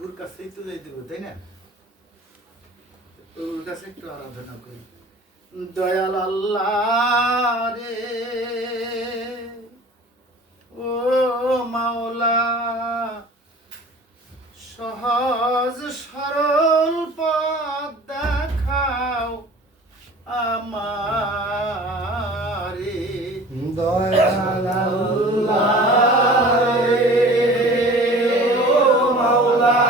প্রভুর কাছেই তো যাইতে হবে, তাই না? প্রভুর কাছে একটু আরাধনা করি। দয়াল আল্লাহ রে, ও মাওলা, সহজ সরল পথ দেখাও আমারে। দয়াল আল্লাহ রে, ও মাওলা,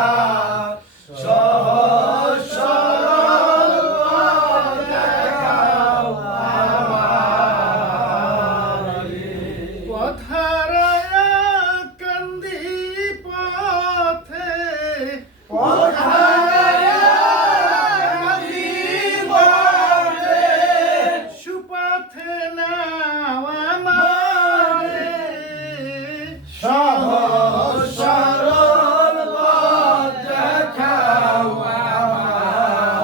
সহজ সরল পথ দেখাও আমারে। পথহারায়া কান্দি পথে, পথহারায়া কান্দি পথে, সুপথে নাও আমারে। সহজ সরল পথ দেখাও আমারে।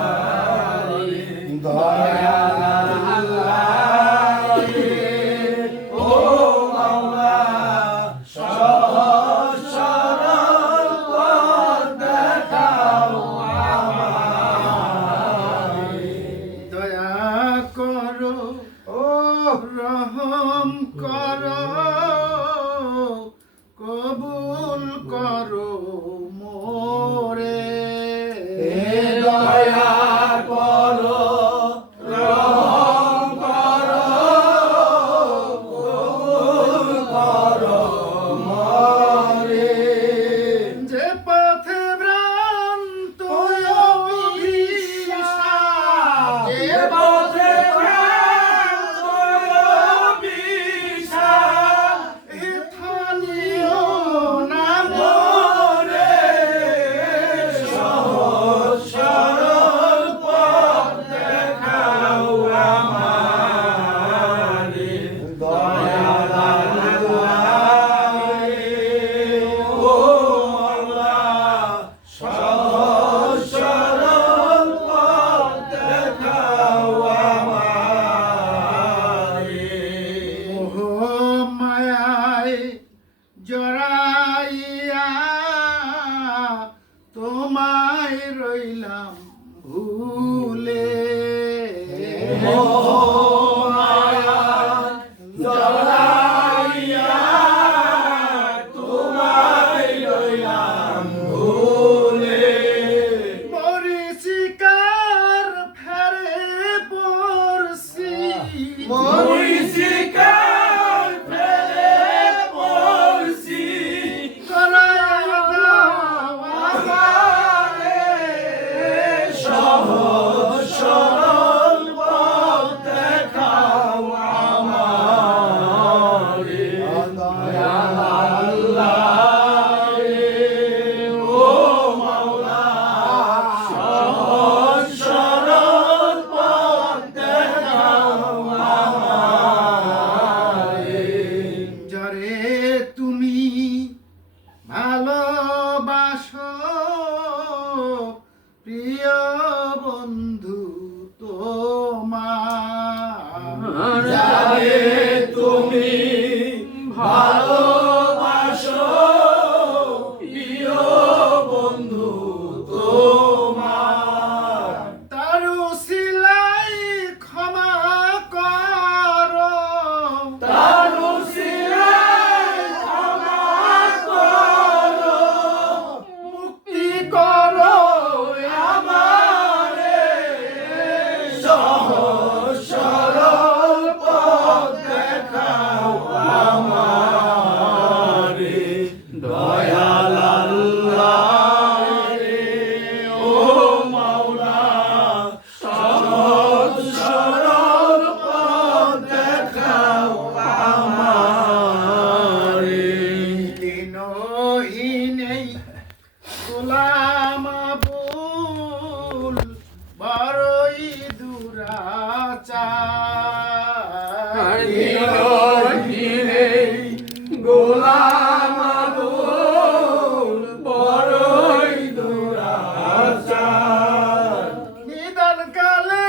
দয়াল আল্লাহ রে, ও মাওলা, সহজ সরল পথ দেখাও আমারে। দয়া করো, ও রহম করো, কবুল করো মোরে। দয়া করো, রহম করো, কবুল করো মোরে। যে পথে ভ্রান্ত অভিশাপ, যে পথে ভ্রান্ত অভিশাপ, এথানিও না মোরে। সহজ সরল পথ দেখাও আমারে। দয়াল আল্লাহ রে, ও মাওলা, সহজ সরল পথ দেখাও আমারে। মোহ মায়ায় জড়াইয়া তোমায় রইলাম ভুলে। মোহ মায়ায় জড়াইয়া তোমায় রইলাম ভুলে। মরিচিকার ফেরে পড়ছি, মরিচিকার ফেরে পড়ছি, করায় দাও আমারে। সহজ সরল পথ দেখাও আমারে। দয়াল আল্লাহ রে, ও মাওলা, সহজ সরল পথ দেখাও আমারে। যারে তুমি ভালোবাসো প্রিয় বন্ধু তোমার। যারে তুমি ভালোবাসো প্রিয় বন্ধু তোমার, তার উসিলাই ক্ষমা করো, তার উসিলাই ক্ষমা করো, মুক্তি করো আমারে। সহজ সরল পথ দেখাও আমারে। দয়াল আল্লাহ রে, ও মাওলা, সহজ সরল পথ দেখাও আমারে। দিনহীনেই গোলাম আবুল বড়ই দুরাচার। দিনহীনেই গোলাম আবুল বড়ই দুরাচার। নিদান কালে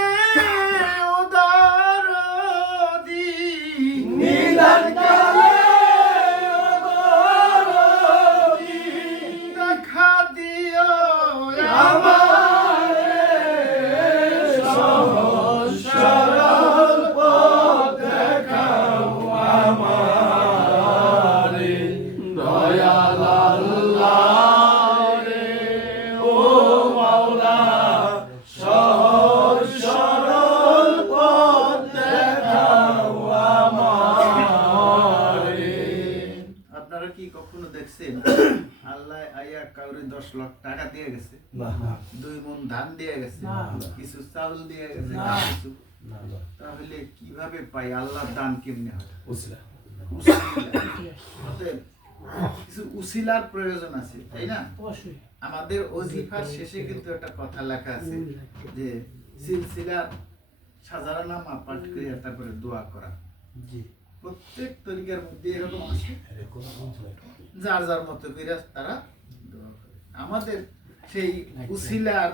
উদারদি, নিদান কালে উদারদি, দেখা দিও আমারে সহজ সরল পথ দেখাও আমারে দয়াল আল্লাহ রে ও মাওলা সহজ সরল পথ দেখাও আমারে। আপনারা কি কখনো দেখছেন আল্লাহ আইয়া কাউরে 10 লাখ টাকা দিয়ে গেছে, 2 মণ ধান দিয়ে গেছে, কিছু চাউল দিয়ে গেছে, কিছু তাহলে কিভাবে পাই? আল্লাহর দান কেমনে হয়? উসিলা, কিছু উসিলার প্রয়োজন আছে, তাই না? আমাদের ওজিফার শেষে কিন্তু একটা কথা লেখা আছে যে সিলসিলা সাজারানামা পাঠ করে তারপরে দোয়া করা। প্রত্যেক তরিকার মধ্যে এরকম আছে, যার যার মতো করে তারা দোয়া করে। আমাদের সেই উসিলার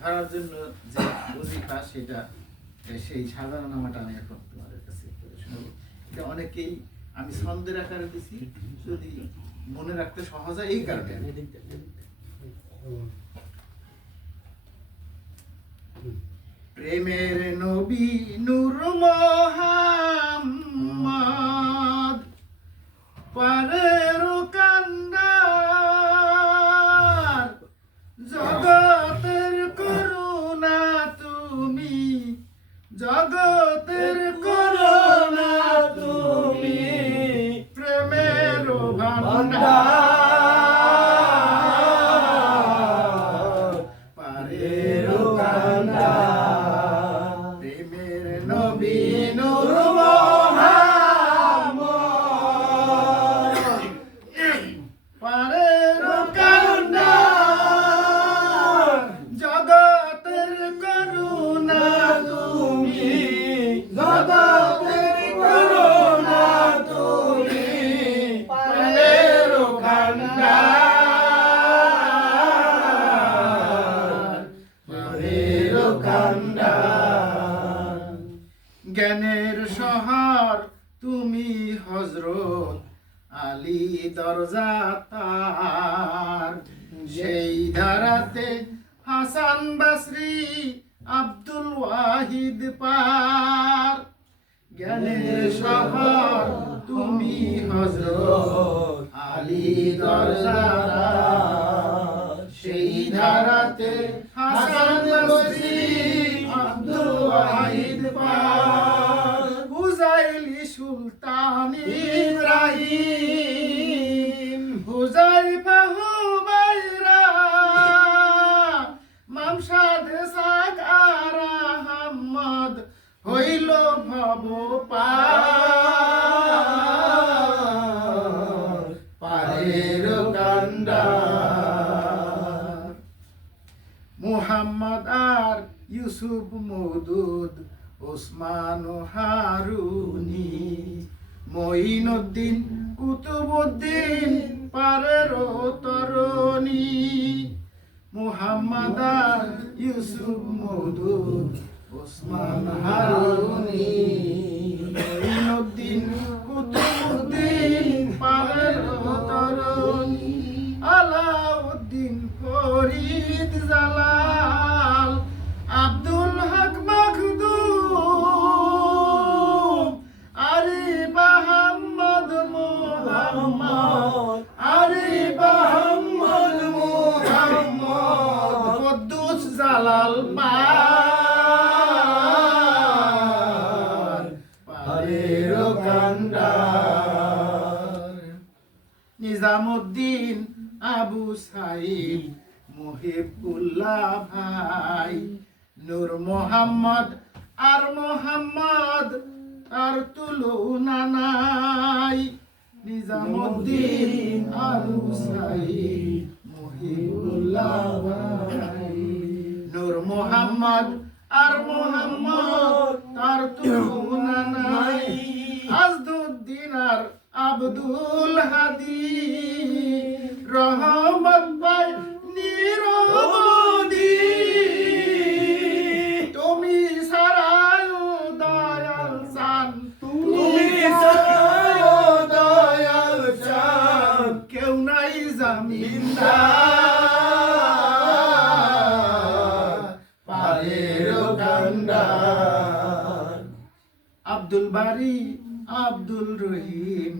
ধরার জন্য যে ওজিফা, সেটা সেই সাজারানামাটা আমি এখন তোমাদের কাছে শোনাবো। এটা অনেকেই আমি ছন্দের আকারে দিছি, যদি মনে রাখতে সহজ হয় এই কারণে। প্রেমের নবী নূর মুহাম্মদ পারের কান্ডার, জগতের করুণা তুমি, জগতের করুণা তুমি, প্রেমের ভান্ডার, পারের কান্ডার, প্রেমের নবী নূর মুহাম্মদ পারের কান্ডার, জগতের করুণা তুমি, জগতের করুণা তুমি, পারের কান্ডার, পারের কান্ডার। জ্ঞানের শহর তুমি হযরত আলী দরজা তার, সেই ধারাতে হাসান বসরি আব্দুল ওয়াহিদ পার। জ্ঞানের শহর তুমি হযরত আলী দরজা তার, সেই ধারাতে হাসান বসরি আব্দুল ওয়াহিদ পার। হুজাইলি সুলতান ইব্রাহিম, হুজাইফা হুবাইরা, মামশাদ সাক আর আহমদ হইল ভব পার, পারের কান্ডার। মুহাম্মদ আর ইউসুফ মওদুদ ওসমান হারুনি, মঈনুদ্দিন কুতুবউদ্দিন পারের তরুণী। মুহাম্মদ আর ইউসুফ মওদুদ ওসমান হারুনি, মঈনুদ্দিন কুতুবউদ্দিন পারের তরুণী। আলাউদ্দিন ফরিদ জালাল আব্দুল হক মখদুম, আরিফ আহমদ মুহাম্মদ, আরিফ আহমদ মুহাম্মদ, কুদ্দুস জালাল পার, পারের কান্ডার। নিজামুদ্দিন আবু সাইদ মুহিবুল্লাহ ভাই, নূর মোহাম্মদ আর মোহাম্মদ আর তুলনা নাই। নিজামুদ্দিন আবু সাইদ মুহিবুল্লাহ ভাই, নূর মোহাম্মদ আর মোহাম্মদ আর তুলনা নাই। আজদুদ্দিন আর আব্দুল হাদি, রহমত ভাই নিরবধি, তুমি ছাড়ায় দয়াল চান, তুমি ছাড়ায় দয়াল চান, কেউ নাই জামিনদার, বাড়ি আব্দুল রহিম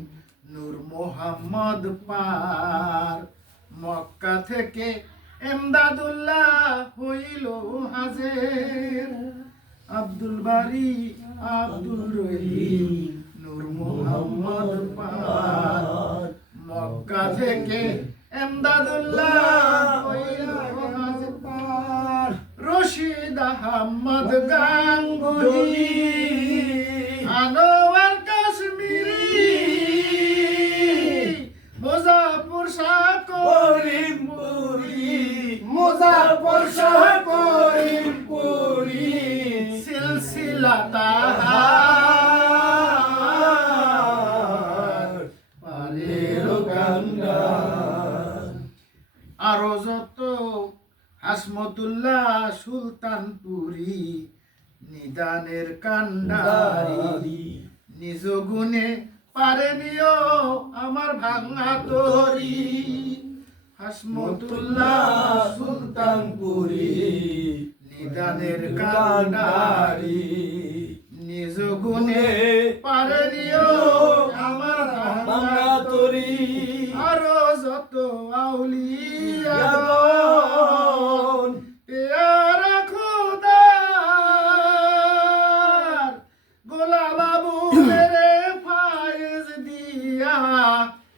নূর মোহাম্মদ পার মক্কা থেকে এমদাদুল্লাহ হইল হাজের আব্দুল বাড়ি আব্দুল রহিম নূর মোহাম্মদ পার মক্কা থেকে এমদাদুল্লাহ হইল হাজের পার রশিদ আহমদ গাঙ্গুহি আনোয়ার কাশ্মীরি মুজাফর শাহ করিমপুরি মুজাফর শাহ করিমপুরি সিলসিলা তাহার পারের কান্ডার আরো যত হাসমতুল্লাহ সুলতানপুরি নিদানের কান্ডারি নিজ গুণে পারে নিও আমার ভাঙা তরি হাসমতুল্লাহ সুলতানপুরি নিদানের কান্ডারি নিজ গুণে পারে নিও আমার ভাঙা তরি আরো যত আউলিয়া পেয়ারা খোদার গোলা বাবু মেরে ফায়েজ দিয়া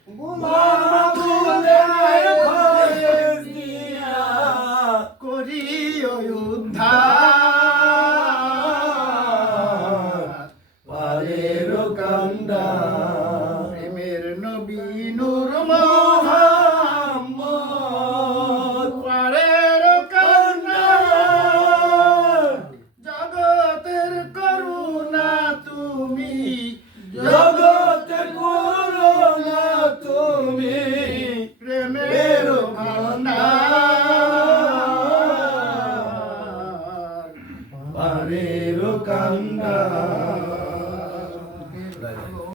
গোলা বাবু মেরে ফায়েজ দিয়া করিও উদ্ধার পারের কান্দা প্রেমের নবী নূর মোহাম্মদ পারের কান্দা জগতের করুণা তুমি জগতের করুণা তুমি প্রেমের ভান্ডার পারের কান্দা